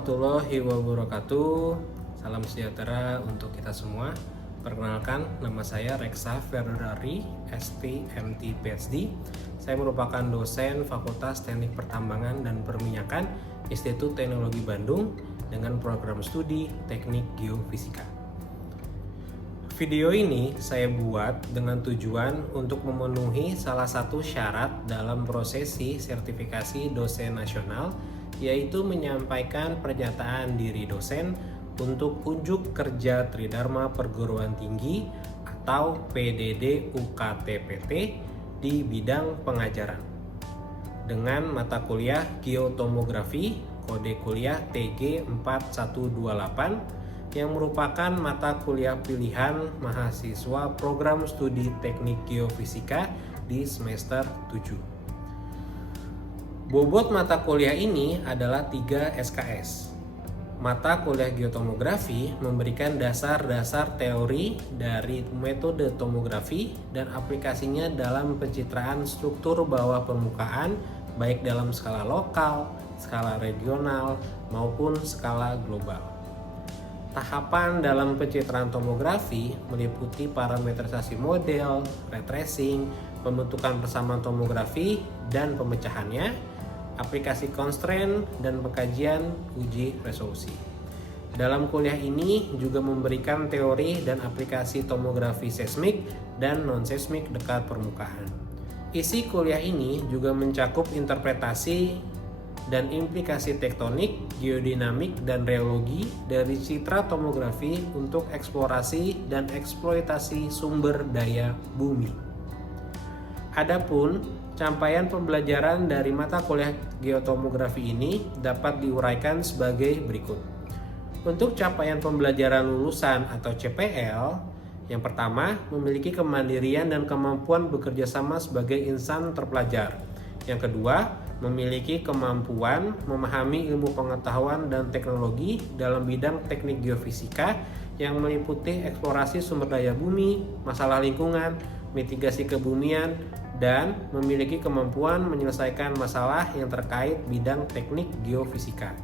warahmatullahi wabarakatuh. Salam sejahtera untuk kita semua. Perkenalkan, nama saya Reksa Ferdinari, STMT PhD. Saya merupakan dosen Fakultas Teknik Pertambangan dan Perminyakan Institut Teknologi Bandung dengan program studi Teknik Geofisika. Video ini saya buat dengan tujuan untuk memenuhi salah satu syarat dalam prosesi sertifikasi dosen nasional, yaitu menyampaikan pernyataan diri dosen untuk unjuk kerja Tridharma Perguruan Tinggi atau PDD UKT-PT di bidang pengajaran dengan mata kuliah Geotomografi kode kuliah TG 4128 yang merupakan mata kuliah pilihan mahasiswa program studi Teknik Geofisika di semester 7. Bobot mata kuliah ini adalah 3 SKS. Mata kuliah geotomografi memberikan dasar-dasar teori dari metode tomografi dan aplikasinya dalam pencitraan struktur bawah permukaan baik dalam skala lokal, skala regional, maupun skala global. Tahapan dalam pencitraan tomografi meliputi parametrisasi model, ray tracing, pembentukan persamaan tomografi dan pemecahannya, aplikasi constraint, dan pengkajian uji resolusi. Dalam kuliah ini juga memberikan teori dan aplikasi tomografi seismik dan non-seismik dekat permukaan. Isi kuliah ini juga mencakup interpretasi dan implikasi tektonik, geodinamik, dan reologi dari citra tomografi untuk eksplorasi dan eksploitasi sumber daya bumi. Adapun capaian pembelajaran dari mata kuliah geotomografi ini dapat diuraikan sebagai berikut. Untuk capaian pembelajaran lulusan atau CPL, yang pertama, memiliki kemandirian dan kemampuan bekerja sama sebagai insan terpelajar. Yang kedua, memiliki kemampuan memahami ilmu pengetahuan dan teknologi dalam bidang teknik geofisika yang meliputi eksplorasi sumber daya bumi, masalah lingkungan, mitigasi kebumian, dan memiliki kemampuan menyelesaikan masalah yang terkait bidang teknik geofisika.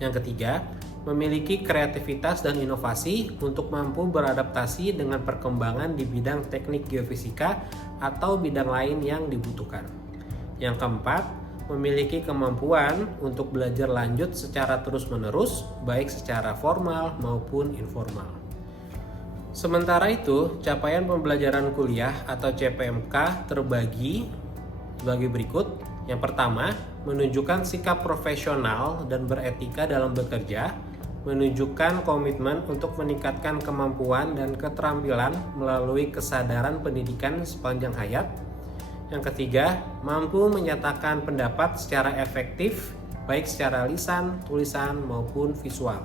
Yang ketiga, memiliki kreativitas dan inovasi untuk mampu beradaptasi dengan perkembangan di bidang teknik geofisika atau bidang lain yang dibutuhkan. Yang keempat, memiliki kemampuan untuk belajar lanjut secara terus-menerus, baik secara formal maupun informal. Sementara itu, capaian pembelajaran kuliah atau CPMK terbagi sebagai berikut. Yang pertama, menunjukkan sikap profesional dan beretika dalam bekerja, menunjukkan komitmen untuk meningkatkan kemampuan dan keterampilan melalui kesadaran pendidikan sepanjang hayat. Yang ketiga, mampu menyatakan pendapat secara efektif, baik secara lisan, tulisan, maupun visual.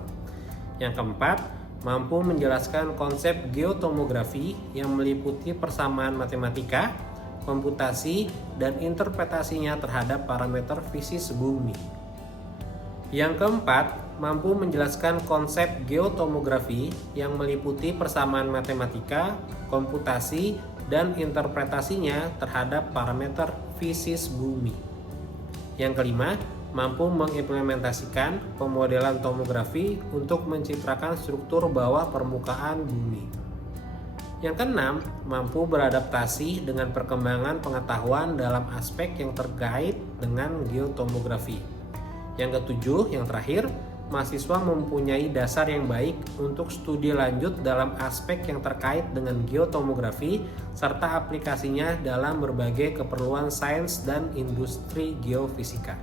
Yang keempat, mampu menjelaskan konsep geotomografi yang meliputi persamaan matematika, komputasi, dan interpretasinya terhadap parameter fisis bumi. Yang keempat, mampu menjelaskan konsep geotomografi yang meliputi persamaan matematika, komputasi, dan interpretasinya terhadap parameter fisis bumi. Yang kelima, mampu mengimplementasikan pemodelan tomografi untuk mencitrakan struktur bawah permukaan bumi. Yang keenam, mampu beradaptasi dengan perkembangan pengetahuan dalam aspek yang terkait dengan geotomografi. Yang ketujuh, yang terakhir, mahasiswa mempunyai dasar yang baik untuk studi lanjut dalam aspek yang terkait dengan geotomografi serta aplikasinya dalam berbagai keperluan sains dan industri geofisika.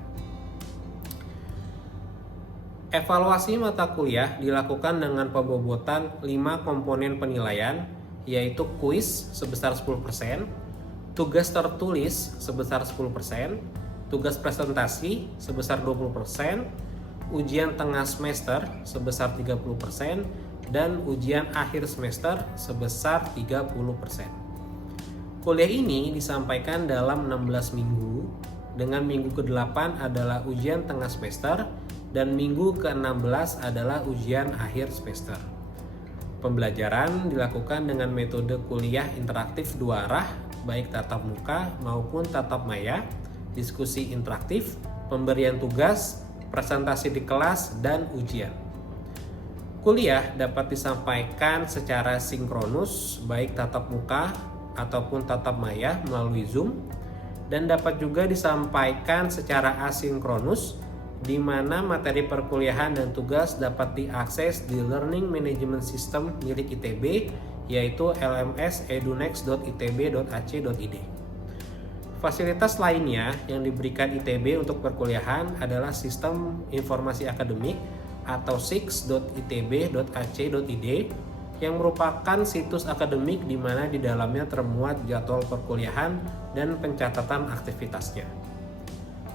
Evaluasi mata kuliah dilakukan dengan pembobotan 5 komponen penilaian, yaitu kuis sebesar 10%, tugas tertulis sebesar 10%, tugas presentasi sebesar 20%, ujian tengah semester sebesar 30%, dan ujian akhir semester sebesar 30%. Kuliah ini disampaikan dalam 16 minggu, dengan minggu ke-8 adalah ujian tengah semester, dan minggu ke-16 adalah ujian akhir semester. Pembelajaran dilakukan dengan metode kuliah interaktif 2 arah, baik tatap muka maupun tatap maya, diskusi interaktif, pemberian tugas, presentasi di kelas, dan ujian. Kuliah dapat disampaikan secara sinkronus, baik tatap muka ataupun tatap maya melalui Zoom, dan dapat juga disampaikan secara asinkronus, di mana materi perkuliahan dan tugas dapat diakses di Learning Management System milik ITB, yaitu lms.edunext.itb.ac.id. Fasilitas lainnya yang diberikan ITB untuk perkuliahan adalah Sistem Informasi Akademik atau six.itb.ac.id yang merupakan situs akademik di mana di dalamnya termuat jadwal perkuliahan dan pencatatan aktivitasnya.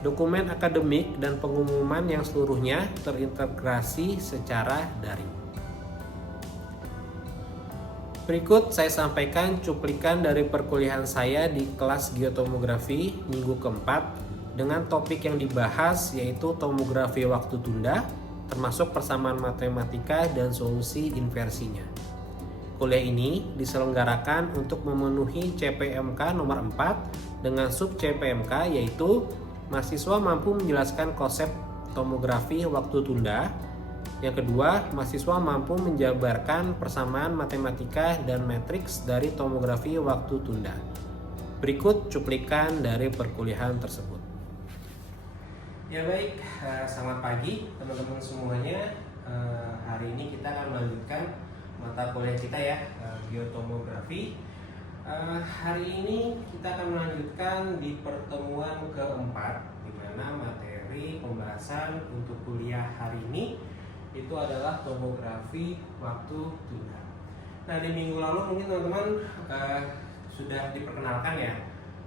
Dokumen akademik dan pengumuman yang seluruhnya terintegrasi secara daring. Berikut saya sampaikan cuplikan dari perkuliahan saya di kelas geotomografi minggu keempat dengan topik yang dibahas yaitu tomografi waktu tunda, termasuk persamaan matematika dan solusi inversinya. Kuliah ini diselenggarakan untuk memenuhi CPMK nomor 4 dengan sub CPMK yaitu mahasiswa mampu menjelaskan konsep tomografi waktu tunda. Yang kedua, mahasiswa mampu menjabarkan persamaan matematika dan matriks dari tomografi waktu tunda. Berikut cuplikan dari perkuliahan tersebut. Ya baik, selamat pagi teman-teman semuanya. Hari ini kita akan melanjutkan mata kuliah kita ya, geotomografi. Hari ini kita akan melanjutkan di pertemuan keempat, di mana materi pembahasan untuk kuliah hari ini itu adalah tomografi waktu tunda. Nah, di minggu lalu mungkin teman-teman sudah diperkenalkan ya,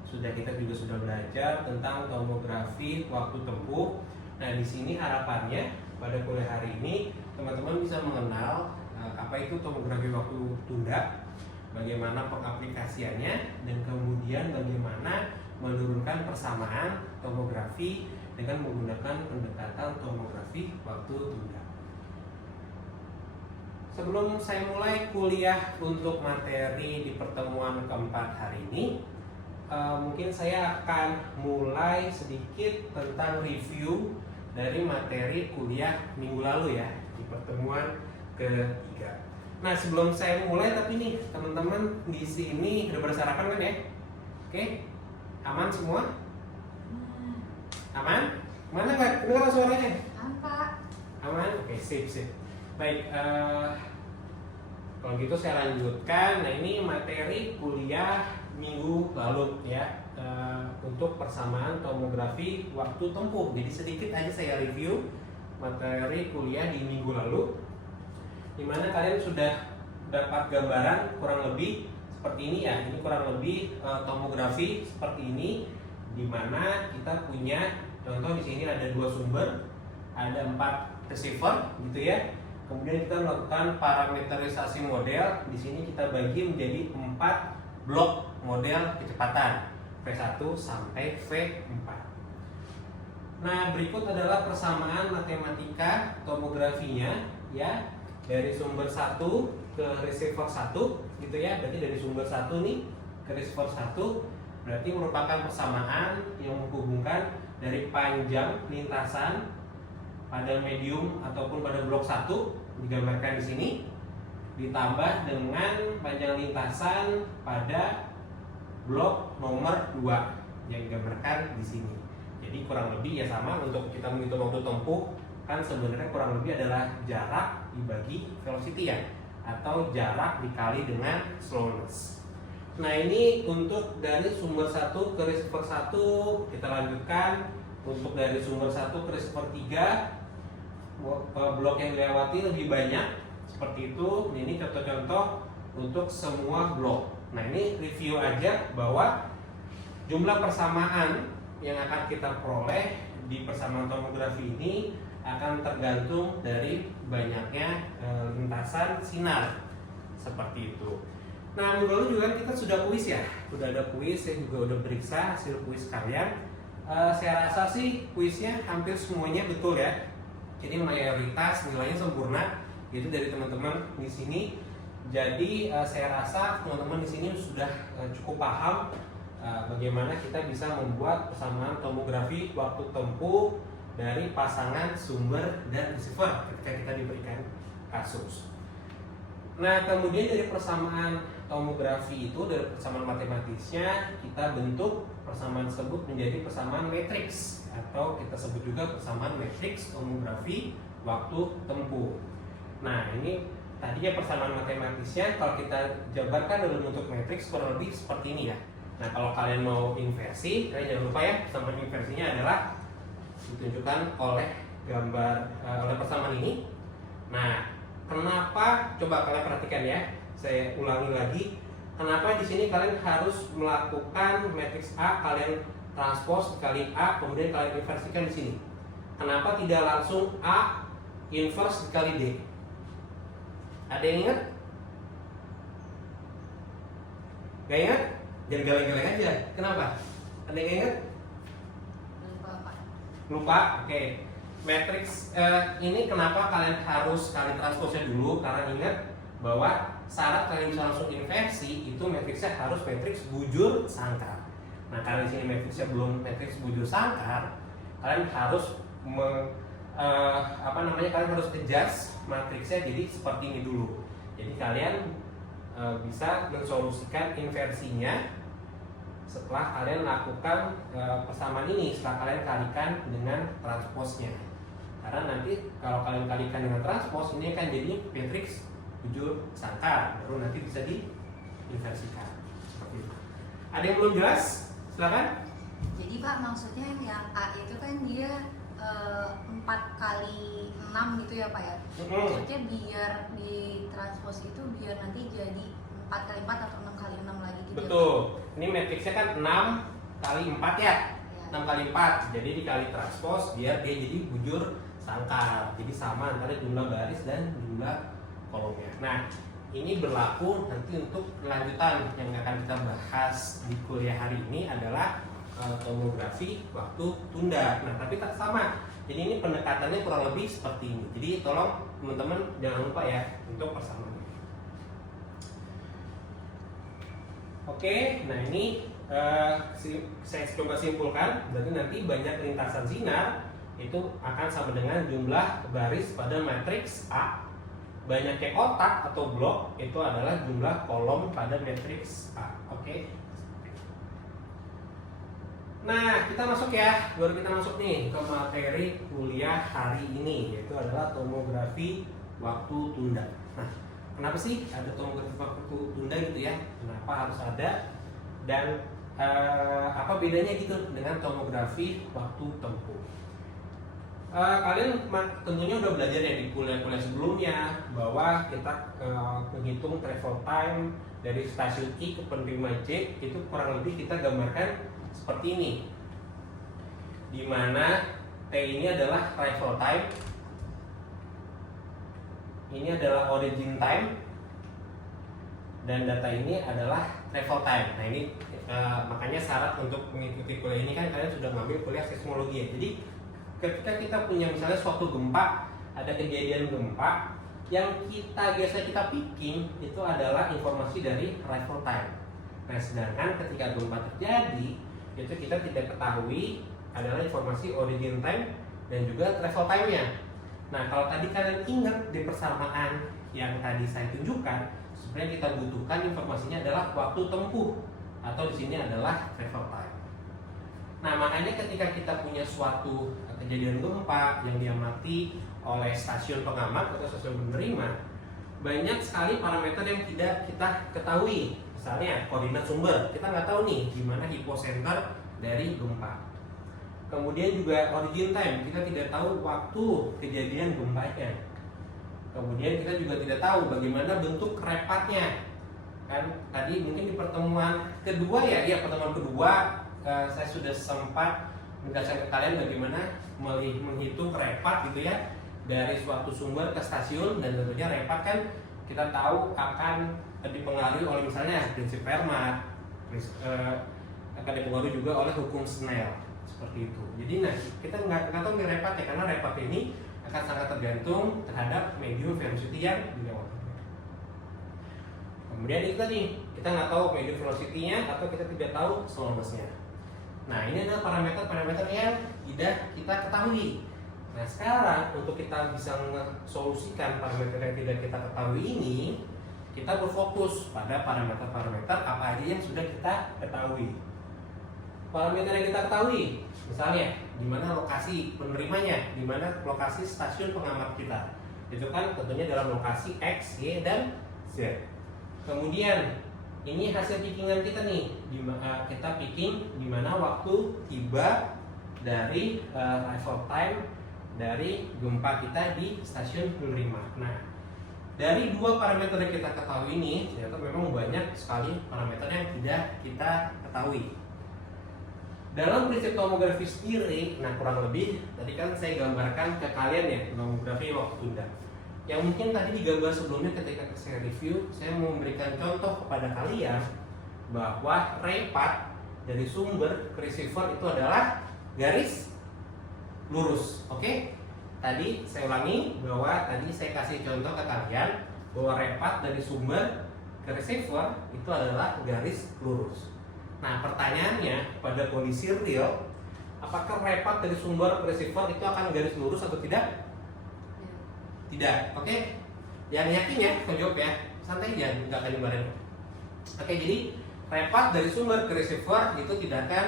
kita juga sudah belajar tentang tomografi waktu tempuh. Nah, di sini harapannya pada kuliah hari ini teman-teman bisa mengenal apa itu tomografi waktu tunda, bagaimana pengaplikasiannya, dan kemudian bagaimana menurunkan persamaan tomografi dengan menggunakan pendekatan tomografi waktu tunda. Sebelum saya mulai kuliah untuk materi di pertemuan keempat hari ini, mungkin saya akan mulai sedikit tentang review dari materi kuliah minggu lalu ya, di pertemuan ketiga. Nah, sebelum saya mulai, tapi nih teman-teman di sini udah pada sarapan kan ya? Oke, aman semua? Aman? Mana Pak? Dengar suaranya? Aman? Oke, sip. Baik, kalau gitu saya lanjutkan. Nah, ini materi kuliah minggu lalu ya, untuk persamaan tomografi waktu tempuh. Jadi sedikit aja saya review materi kuliah di minggu lalu, dimana kalian sudah dapat gambaran kurang lebih seperti ini ya. Ini kurang lebih tomografi seperti ini, dimana kita punya contoh di sini ada 2 sumber, ada 4 receiver gitu ya. Kemudian kita melakukan parameterisasi model. Di sini kita bagi menjadi 4 blok model kecepatan V1 sampai V4. Nah, berikut adalah persamaan matematika tomografinya ya, dari sumber 1 ke receiver 1 gitu ya. Berarti dari sumber 1 nih ke receiver 1 berarti merupakan persamaan yang menghubungkan dari panjang lintasan pada medium ataupun pada blok 1 digambarkan di sini, ditambah dengan panjang lintasan pada blok nomor 2 yang digambarkan di sini. Jadi kurang lebih ya sama, untuk kita menghitung waktu tempuh kan sebenarnya kurang lebih adalah jarak dibagi velocity ya, atau jarak dikali dengan slowness. Nah, ini untuk dari sumber 1 ke receiver 1. Kita lanjutkan untuk dari sumber 1 ke receiver 3. Blok yang dilewati lebih banyak seperti itu. Ini contoh-contoh untuk semua blok. Nah, ini review aja bahwa jumlah persamaan yang akan kita peroleh di persamaan tomografi ini akan tergantung dari banyaknya lintasan sinar seperti itu. Nah, minggu lalu juga kita sudah kuis ya, sudah ada kuis, saya juga udah periksa hasil kuis kalian. Saya rasa sih kuisnya hampir semuanya betul ya. Jadi mayoritas nilainya sempurna itu dari teman-teman di sini. Jadi saya rasa teman-teman di sini sudah cukup paham bagaimana kita bisa membuat persamaan tomografi waktu tempuh dari pasangan sumber dan receiver ketika kita diberikan kasus. Nah, kemudian dari persamaan tomografi itu, dari persamaan matematisnya, kita bentuk persamaan tersebut menjadi persamaan matriks, atau kita sebut juga persamaan matriks tomografi waktu tempuh. Nah, ini tadinya persamaan matematisnya, kalau kita jabarkan dalam bentuk matriks kurang lebih seperti ini ya. Nah, kalau kalian mau inversi, kalian jangan lupa ya, persamaan inversinya adalah ditunjukkan oleh gambar oleh persamaan ini. Nah, kenapa? Coba kalian perhatikan ya. Saya ulangi lagi. Kenapa di sini kalian harus melakukan matriks A, kalian transpose dikali A, kemudian kalian inversikan di sini. Kenapa tidak langsung A inverse dikali D? Ada yang ingat? Gak ingat? Jangan galeng-galeng aja. Kenapa? Ada yang ingat? Lupa. Oke. Matriks ini kenapa kalian harus kalian transpose dulu? Karena ingat bahwa syarat kalian bisa langsung inversi itu matriksnya harus matriks bujur sangkar. Nah, karena di sini matriksnya belum matriks bujur sangkar, kalian harus kalian harus adjust matriksnya jadi seperti ini dulu. Jadi kalian bisa mensolusikan inversinya setelah kalian lakukan persamaan ini, setelah kalian kalikan dengan transposnya. Karena nanti kalau kalian kalikan dengan transpos, ini akan jadi matriks bujur sangkar, baru nanti bisa diinversikan seperti itu. Ada yang belum jelas? Silakan. Jadi Pak, maksudnya yang A itu kan dia 4 kali 6 gitu ya Pak ya? Maksudnya biar di transpos itu biar nanti jadi 4 kali 4 atau 6 kali 6 lagi gitu. Betul. Ini matriksnya kan 6 kali 4 ya? 6 kali 4. Jadi dikali transpos biar dia jadi bujur sangkar. Jadi sama antara jumlah baris dan jumlah kolomnya. Nah, ini berlaku nanti untuk kelanjutan yang akan kita bahas di kuliah hari ini adalah tomografi waktu tunda. Nah, tapi tak sama. Jadi ini pendekatannya kurang lebih seperti ini. Jadi tolong teman-teman jangan lupa ya untuk persamaan. Oke, nah ini saya coba simpulkan. Berarti nanti banyak lintasan sinar itu akan sama dengan jumlah baris pada matriks A. Banyaknya kotak atau blok itu adalah jumlah kolom pada matriks A. Oke. Nah, kita masuk ya. Baru kita masuk nih ke materi kuliah hari ini, yaitu adalah tomografi waktu tunda. Nah, kenapa sih ada tomografi waktu tunda gitu ya? Kenapa harus ada? Dan apa bedanya gitu dengan tomografi waktu tempuh? Kalian tentunya udah belajar ya di kuliah-kuliah sebelumnya bahwa kita menghitung travel time dari stasiun I ke penerima J itu kurang lebih kita gambarkan seperti ini, dimana T ini adalah travel time, ini adalah origin time, dan data ini adalah travel time. Nah ini makanya syarat untuk mengikuti kuliah ini kan kalian sudah mengambil kuliah seismologi ya. Jadi ketika kita punya misalnya suatu gempa, ada kejadian gempa, yang biasa kita picking itu adalah informasi dari arrival time. Nah, sedangkan ketika gempa terjadi, itu kita tidak ketahui adalah informasi origin time dan juga travel time-nya. Nah, kalau tadi kalian ingat di persamaan yang tadi saya tunjukkan, sebenarnya kita butuhkan informasinya adalah waktu tempuh atau di sini adalah travel time. Nah, makanya ketika kita punya suatu kejadian gempa yang diamati oleh stasiun pengamat atau stasiun penerima, banyak sekali parameter yang tidak kita ketahui. Misalnya koordinat sumber, kita nggak tahu nih gimana hypocenter dari gempa. Kemudian juga origin time, kita tidak tahu waktu kejadian gempanya. Kemudian kita juga tidak tahu bagaimana bentuk repatnya. Kan tadi mungkin di pertemuan kedua pertemuan kedua saya sudah sempat menjelaskan ke kalian bagaimana menghitung repat gitu ya dari suatu sumber ke stasiun, dan tentunya repat kan kita tahu akan dipengaruhi oleh misalnya prinsip Fermat, akan dipengaruhi juga oleh hukum Snell seperti itu. Jadi nah kita nggak tahu nih repat ya, karena repat ini akan sangat tergantung terhadap medium velocity yang dilewati. Kemudian itu tadi kita nggak tahu medium velocity-nya atau kita tidak tahu slowness-nya. Nah, ini adalah parameter-parameter yang tidak kita ketahui. Nah, sekarang untuk kita bisa mensolusikan parameter yang tidak kita ketahui ini, kita berfokus pada parameter-parameter apa aja yang sudah kita ketahui. Parameter yang kita ketahui, misalnya di mana lokasi penerimanya, di mana lokasi stasiun pengamat kita. Itu kan tentunya dalam lokasi X, Y, dan Z. Kemudian ini hasil pickingan kita nih, kita picking di mana waktu tiba dari arrival time dari gempa kita di stasiun penerima. Nah, dari dua parameter yang kita ketahui ini, ternyata memang banyak sekali parameter yang tidak kita ketahui. Dalam prinsip tomografi sendiri, nah kurang lebih tadi kan saya gambarkan ke kalian ya tomografi waktu tunda. Yang mungkin tadi di gambar sebelumnya ketika saya review, saya mau memberikan contoh kepada kalian bahwa ray path dari sumber ke receiver itu adalah garis lurus. Oke? Tadi saya ulangi bahwa tadi saya kasih contoh ke kalian bahwa ray path dari sumber ke receiver itu adalah garis lurus. Nah, pertanyaannya pada kondisi real, apakah ray path dari sumber ke receiver itu akan garis lurus atau tidak? Tidak. Oke? Yang yakin ya, jawab ya. Santai aja, nggak akan dimarahin. Oke, jadi ray path dari sumber ke receiver itu tidak akan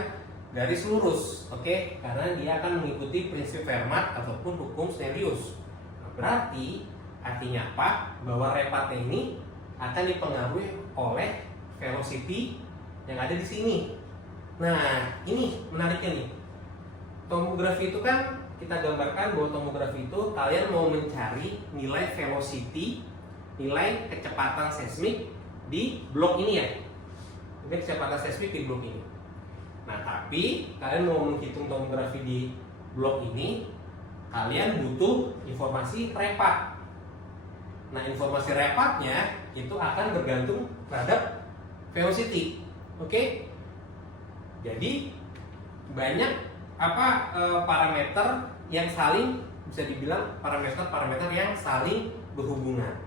garis lurus, oke? Karena dia akan mengikuti prinsip Fermat ataupun hukum Snellius. Nah, berarti artinya apa? Bahwa ray path ini akan dipengaruhi oleh velocity yang ada di sini. Nah, ini menariknya nih. Tomografi itu kan kita gambarkan bahwa tomografi itu kalian mau mencari nilai velocity, nilai kecepatan seismik di blok ini ya. Ini kecepatan seismik di blok ini. Nah, tapi kalian mau menghitung tomografi di blok ini, kalian butuh informasi ray path. Nah, informasi ray path-nya itu akan bergantung terhadap velocity. Oke? Jadi banyak parameter yang saling bisa dibilang parameter-parameter yang saling berhubungan.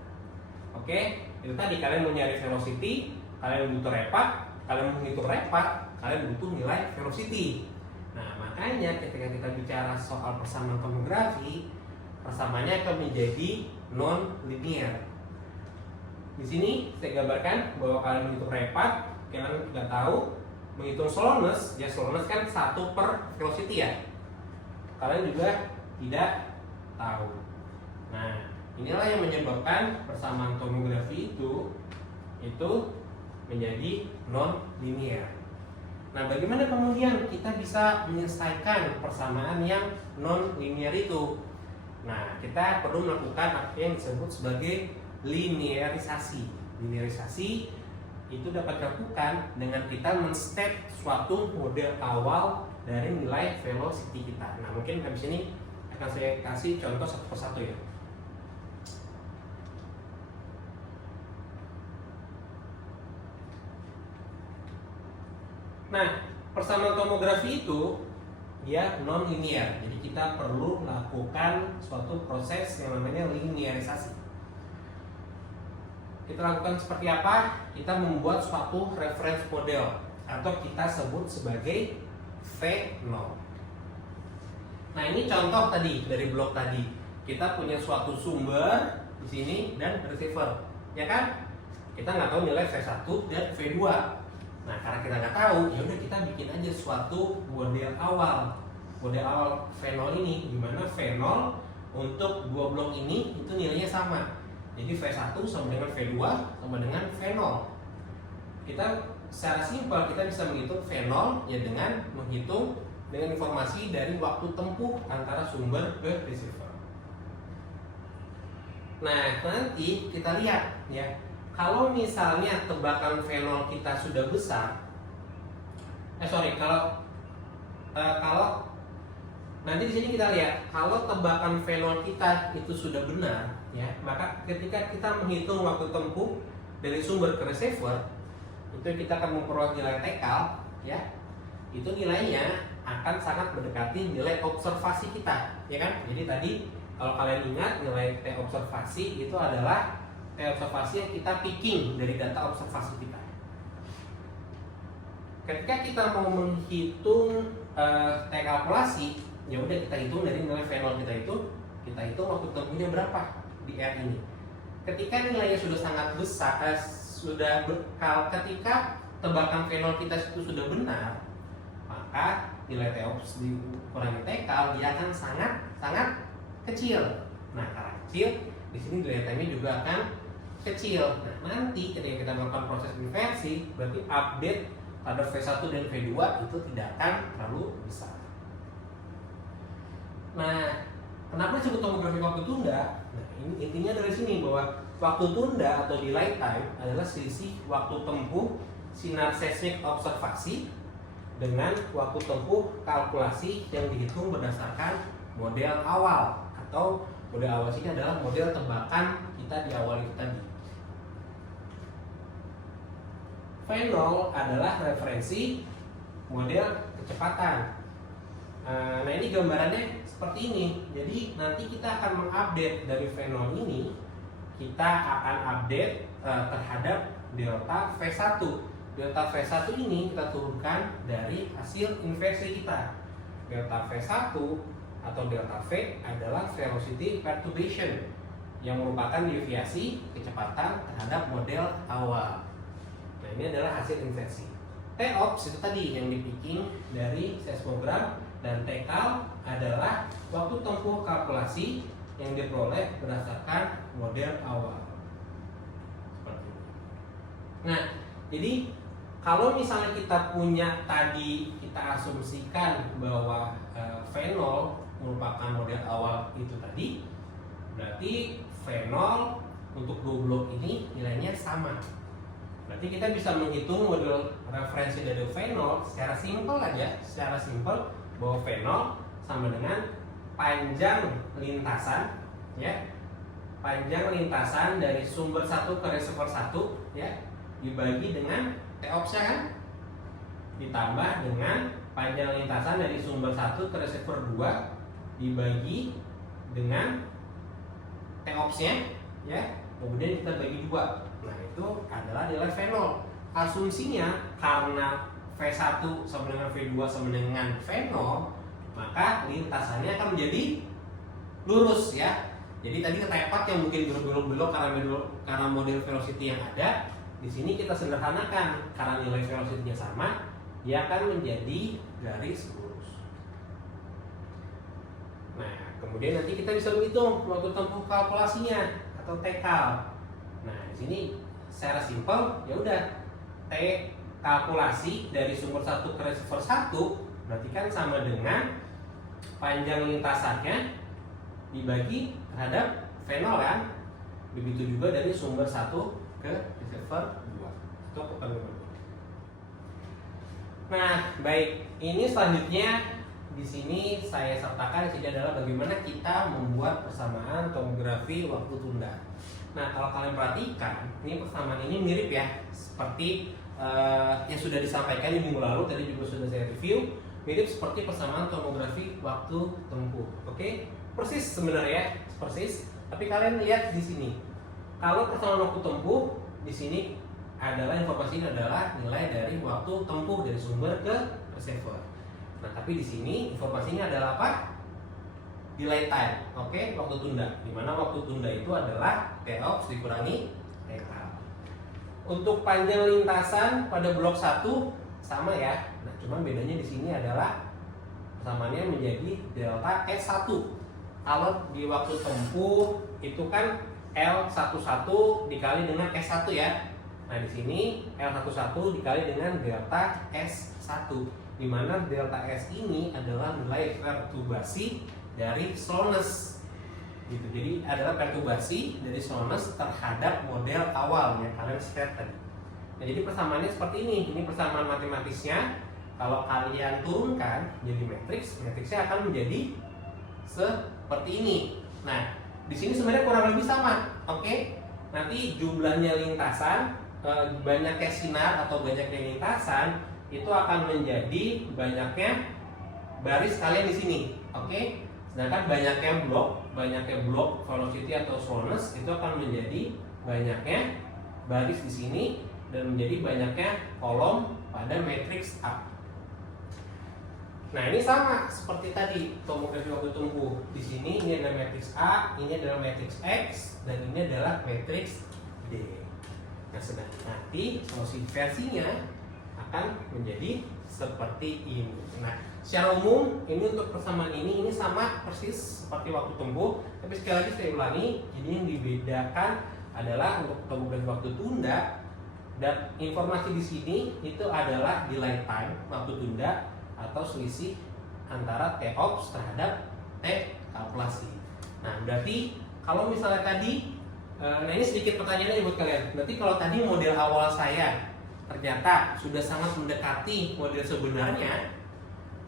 Oke? Itu tadi kalian mau nyari velocity, kalian butuh ray path, kalian menghitung ray path, kalian butuh nilai velocity. Nah, makanya ketika kita bicara soal persamaan tomografi, persamaannya akan menjadi non linear. Di sini saya gambarkan bahwa kalian menghitung ray path, kalian nggak tahu menghitung slowness, ya slowness kan 1 per velocity ya. Kalian juga tidak tahu. Nah, inilah yang menyebabkan persamaan tomografi itu menjadi non linear. Nah, bagaimana kemudian kita bisa menyelesaikan persamaan yang non linear itu? Nah, kita perlu melakukan apa yang disebut sebagai linearisasi. Linearisasi itu dapat dilakukan dengan kita men-step suatu model awal dari nilai velocity kita. Nah, mungkin habis ini akan saya kasih contoh satu persatu ya. Nah, persamaan tomografi itu dia non linear. Jadi kita perlu melakukan suatu proses yang namanya linearisasi. Kita lakukan seperti apa? Kita membuat suatu reference model atau kita sebut sebagai V0. Nah, ini contoh tadi dari blok tadi. Kita punya suatu sumber di sini dan receiver, ya kan? Kita nggak tahu nilai V1 dan V2. Nah, karena kita nggak tahu, ya udah kita bikin aja suatu model awal. Model awal V0 ini, di mana V0 untuk dua blok ini itu nilainya sama. Jadi V1 sama dengan V2 sama dengan V0. Kita secara simpel kita bisa menghitung V0 ya dengan menghitung dengan informasi dari waktu tempuh antara sumber ke receiver. Nah, nanti kita lihat ya. Kalau misalnya tebakan V0 kita sudah besar, kalau nanti di sini kita lihat kalau tebakan V0 kita itu sudah benar, ya, maka ketika kita menghitung waktu tempuh dari sumber ke receiver, itu kita akan memperoleh nilai TK, ya, itu nilainya akan sangat mendekati nilai observasi kita, ya kan? Jadi tadi kalau kalian ingat nilai T observasi itu adalah T observasi yang kita picking dari data observasi kita. Ketika kita mau menghitung T kalkulasi, ya udah kita hitung dari nilai fenol kita hitung waktu tempuhnya berapa di R ini. Ketika nilainya sudah sangat besar, ketika tebakan fenol kita itu sudah benar, maka nilai T ops dikurangi T kal dia akan sangat kecil. Nah, karena kecil, di sini nilai T-nya juga akan kecil. Nah, nanti ketika kita melakukan proses inversi, berarti update pada V1 dan V2 itu tidak akan terlalu besar. Nah, kenapa disebut tomografi waktu tunda? Nah, ini intinya dari sini bahwa waktu tunda atau delay time adalah selisih waktu tempuh sinar seismik observasi dengan waktu tempuh kalkulasi yang dihitung berdasarkan model awal, atau model awal ini adalah model tebakan kita di awal itu tadi. Fenol adalah referensi model kecepatan. Nah, ini gambarannya seperti ini. Jadi nanti kita akan mengupdate dari fenol ini, kita akan update terhadap delta V1. Delta V1 ini kita turunkan dari hasil inversi kita. Delta V1 atau delta V adalah velocity perturbation yang merupakan deviasi kecepatan terhadap model awal. Nah, ini adalah hasil inversi. T ops itu tadi yang dipicking dari seismogram, dan T cal adalah waktu tempuh kalkulasi yang diperoleh berdasarkan model awal. Seperti ini. Nah, jadi kalau misalnya kita punya tadi, kita asumsikan bahwa fenol merupakan model awal itu tadi, berarti fenol untuk dua blok ini nilainya sama. Berarti kita bisa menghitung model referensi dari fenol secara simpel aja, secara simpel bahwa fenol sama dengan panjang lintasan, ya, panjang lintasan dari sumber 1 ke reservoir 1, ya, dibagi dengan T ops-nya kan, ditambah dengan panjang lintasan dari sumber 1 ke reservoir 2 dibagi dengan T ops-nya, ya, kemudian kita bagi 2. Nah, itu adalah nilai fenol. Asumsinya karena V1 sama dengan V2 sama dengan fenol, maka lintasannya akan menjadi lurus, ya. Jadi tadi ketepat yang mungkin belok-belok karena model velocity yang ada, di sini kita sederhanakan karena nilai velocity-nya sama, dia akan menjadi garis lurus. Nah, kemudian nanti kita bisa menghitung waktu tempuh kalkulasinya atau T cal. Nah, di sini secara simpel ya udah T kalkulasi dari sumber 1 ke reservoir 1 berarti kan sama dengan panjang lintasannya dibagi terhadap fenol kan. Begitu juga dari sumber 1 ke reservoir 2. Itu aku akan menurut. Nah, baik. Ini selanjutnya di sini saya sertakan di sini adalah bagaimana kita membuat persamaan tomografi waktu tunda. Nah, kalau kalian perhatikan, ini persamaan ini mirip ya, seperti yang sudah disampaikan di minggu lalu, tadi juga sudah saya review, mirip seperti persamaan tomografi waktu tempuh. Oke, persis sebenarnya, persis. Tapi kalian lihat di sini, kalau persamaan waktu tempuh di sini adalah informasinya adalah nilai dari waktu tempuh dari sumber ke reservoir. Nah, tapi di sini informasinya adalah apa? Delay time, oke, waktu tunda. Dimana waktu tunda itu adalah T ops dikurangi T cal. Untuk panjang lintasan pada blok 1 sama ya. Nah, cuman bedanya di sini adalah persamaannya menjadi delta S1. Kalau di waktu tempuh itu kan L11 dikali dengan S1 ya. Nah, di sini L11 dikali dengan delta S1, di mana delta S ini adalah nilai perturbasi dari slowness gitu. Jadi adalah perturbasi dari slowness terhadap model awal yang kalian set tadi. Nah, jadi persamaannya seperti ini. Ini persamaan matematisnya. Kalau kalian turunkan jadi matriksnya akan menjadi seperti ini. Nah, di sini sebenarnya kurang lebih sama. Oke. Nanti jumlahnya lintasan, banyaknya sinar atau banyaknya lintasan itu akan menjadi banyaknya baris kalian di sini. Oke. Sedangkan banyaknya blok velocity atau slowness itu akan menjadi banyaknya baris di sini dan menjadi banyaknya kolom pada matriks A. Nah, ini sama seperti tadi tomografi waktu tumbuh. Di sini ini adalah matriks A, ini adalah matriks X, dan ini adalah matriks D. Nah, sedangkan nanti solusi inversinya akan menjadi seperti ini. Nah, secara umum ini untuk persamaan ini sama persis seperti waktu tumbuh, tapi sekali lagi saya ulangi, ini yang dibedakan adalah untuk tomografi waktu tunda, dan informasi di sini itu adalah delay time waktu tunda atau selisih antara T-ops terhadap T-kalkulasi. Nah, berarti kalau misalnya tadi, nah ini sedikit pertanyaannya buat kalian. Berarti kalau tadi model awal saya ternyata sudah sangat mendekati model sebenarnya,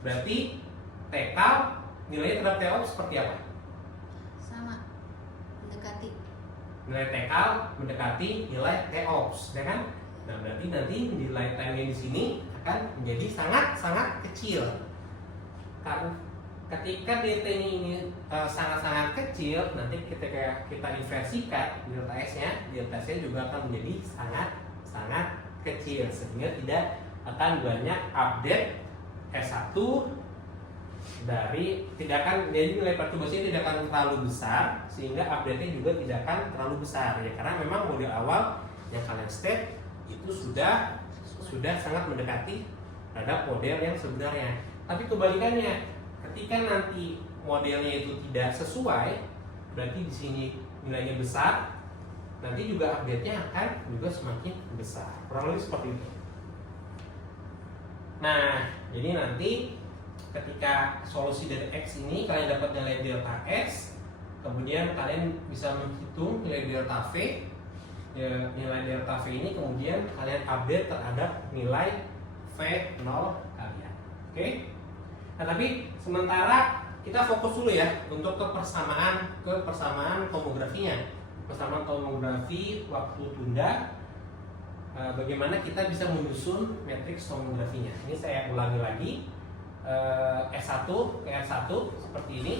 berarti T-kal nilainya terhadap T-ops seperti apa? Sama, mendekati. Nilai T-kal mendekati nilai T-ops, ya kan? Nah, berarti nanti nilai time-nya di sini akan menjadi sangat-sangat kecil. Karena ketika dt-nya ini sangat-sangat kecil, nanti ketika kita inversikan delta S-nya, delta S-nya juga akan menjadi sangat-sangat kecil, sehingga tidak akan banyak update S1 tidak akan, jadi nilai perturbasinya tidak akan terlalu besar, sehingga update-nya juga tidak akan terlalu besar ya, karena memang model awal yang kalian state itu sudah sangat mendekati terhadap model yang sebenarnya. Tapi kebalikannya, ketika nanti modelnya itu tidak sesuai, berarti di sini nilainya besar, nanti juga update-nya akan juga semakin besar. Kurang lebih seperti itu. Nah, jadi nanti ketika solusi dari X ini kalian dapat nilai delta S, kemudian kalian bisa menghitung nilai delta V. Ya, nilai delta V ini kemudian kalian update terhadap nilai V0 kalian. Oke? Nah, tapi sementara kita fokus dulu ya untuk ke persamaan tomografinya. Persamaan tomografi waktu tunda, bagaimana kita bisa menyusun matriks tomografinya. Ini saya ulangi lagi, S1 ke S1 seperti ini.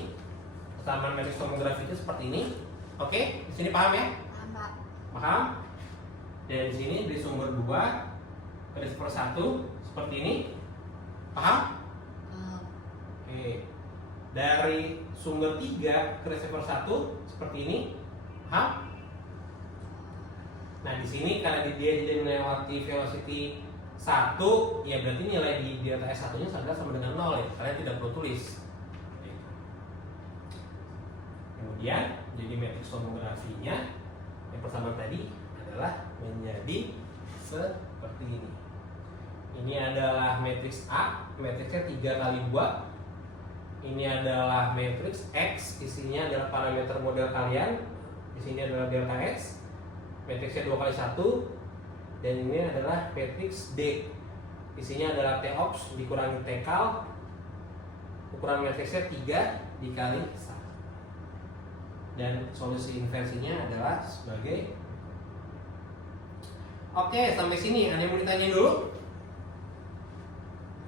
Persamaan matriks tomografi itu seperti ini. Oke, di sini paham ya? Paham? Dan di sini dari sumber 2 ke receiver 1 seperti ini. Paham? Oke. Dari sumber 3 ke receiver 1 seperti ini. Paham? Nah, di sini karena dia jadi melewati velocity 1, ya berarti nilai di delta S1 nya sama dengan 0 ya. Kalian tidak perlu tulis. Kemudian jadi matriks tomografinya yang pertama tadi adalah menjadi seperti ini. Ini adalah matriks A, matriksnya 3 kali 2. Ini adalah matriks X, isinya adalah parameter model kalian. Di sini adalah delta S, matriksnya 2 kali 1. Dan ini adalah matriks D, isinya adalah T-ops dikurangi T-kal. Ukuran matriksnya 3 dikali 1. Dan solusi inversinya adalah sebagai. Oke, sampai sini ada yang mau ditanya dulu?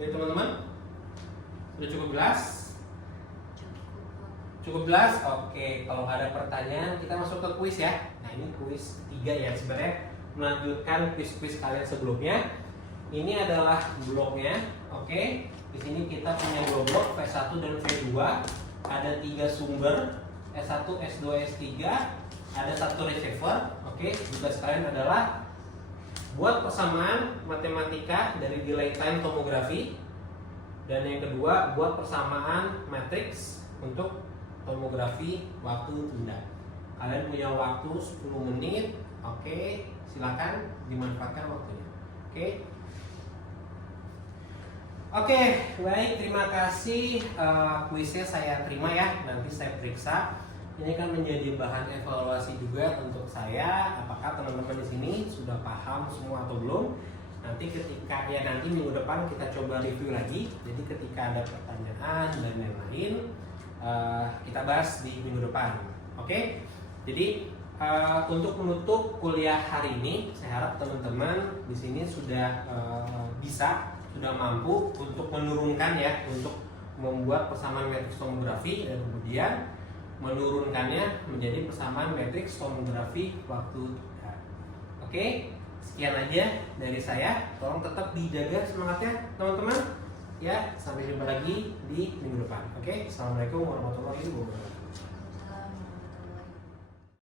Jadi teman-teman, sudah cukup jelas? Cukup jelas? Oke, kalau nggak ada pertanyaan kita masuk ke kuis ya. Nah, ini kuis ketiga ya, sebenarnya melanjutkan kuis-kuis kalian sebelumnya. Ini adalah bloknya. Oke, di sini kita punya dua blok V1 dan V2. Ada 3 sumber, S1, S2, S3, ada 1 receiver. Oke, tugas kalian adalah buat persamaan matematika dari delay time tomografi, dan yang kedua buat persamaan matriks untuk tomografi waktu tunda. Kalian punya waktu 10 menit. Oke, silakan dimanfaatkan waktunya. Oke, baik, terima kasih. Kuisnya saya terima ya, nanti saya periksa. Ini kan menjadi bahan evaluasi juga untuk saya. Apakah teman-teman di sini sudah paham semua atau belum? Nanti ketika nanti minggu depan kita coba review lagi. Jadi ketika ada pertanyaan dan lain-lain, kita bahas di minggu depan. Oke? Jadi untuk menutup kuliah hari ini, saya harap teman-teman di sini sudah sudah mampu untuk menurunkan ya, untuk membuat persamaan matriks tomografi dan kemudian menurunkannya menjadi persamaan matriks tomografi waktu tunda. Oke, Sekian aja dari saya. Tolong tetap dijaga semangatnya teman-teman. Ya, sampai jumpa lagi di minggu depan. Oke, assalamualaikum warahmatullahi wabarakatuh.